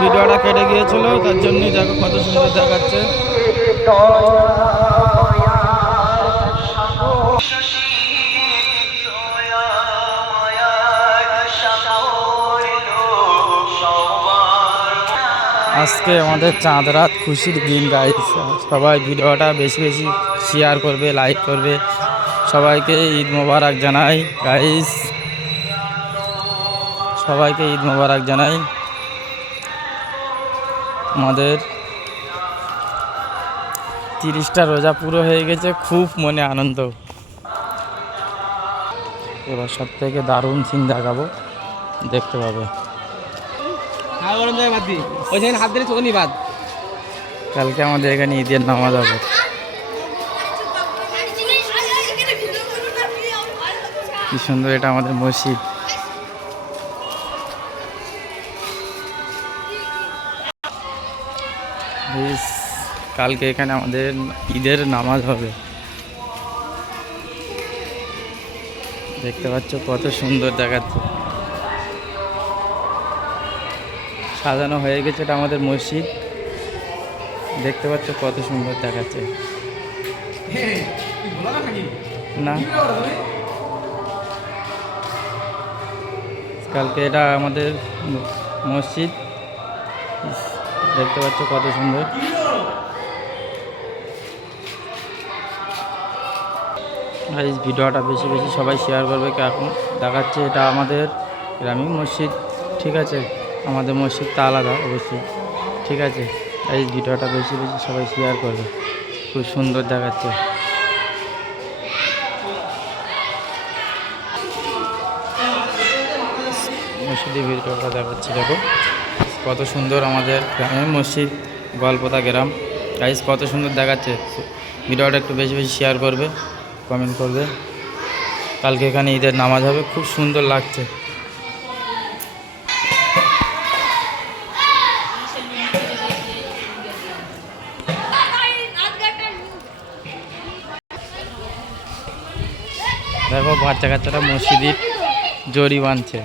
ভিডিওটা কেটে গিয়েছিল, তার জন্যই দেখো কত সুন্দর দেখাচ্ছে। আজকে আমাদের চাঁদ রাত খুশির দিন গাইস। সবাই ভিডিওটা বেশি বেশি শেয়ার করবে, লাইক করবে। সবাইকে ঈদ মোবারক জানাই গাইস, সবাইকে ঈদ মোবারক জানাই। আমাদের 30টা রোজা পুরো হয়ে গেছে, খুব মনে আনন্দ। এবার সব থেকে দারুণ সিন দেখাবো, দেখতে পাবে। কালকে আমাদের এখানে ঈদের নামাজ হবে। কি সুন্দর, এটা আমাদের মসজিদ। কালকে এখানে আমাদের ঈদের নামাজ হবে, দেখতে পাচ্ছ কত সুন্দর দেখাচ্ছে। সাজানো হয়ে গেছে, এটা আমাদের মসজিদ, দেখতে পাচ্ছ কত সুন্দর দেখাচ্ছে না। কালকে এটা আমাদের মসজিদ, দেখতে পাচ্ছ কত সুন্দর। এই ভিডিওটা বেশি বেশি সবাই শেয়ার করবে। এখন দেখাচ্ছে এটা আমাদের গ্রামীণ মসজিদ, ঠিক আছে। আমাদের মসজিদটা আলাদা অবশ্যই, ঠিক আছে। এই ভিডিওটা বেশি বেশি সবাই শেয়ার করবে, খুব সুন্দর দেখাচ্ছে। মসজিদের ভিডিওটা দেখাচ্ছি, দেখো কত সুন্দর আমাদের গ্রামের মসজিদ, গল্পতা গ্রাম গাইস, কত সুন্দর দেখাচ্ছে। ভিডিওটা একটু বেশি বেশি শেয়ার করবে, কমেন্ট করবে। কালকে এখানে ঈদের নামাজ হবে, খুব সুন্দর লাগছে। দেখো বাচ্চা কাচ্চারা মসজিদের জড়ি বাঁধছে।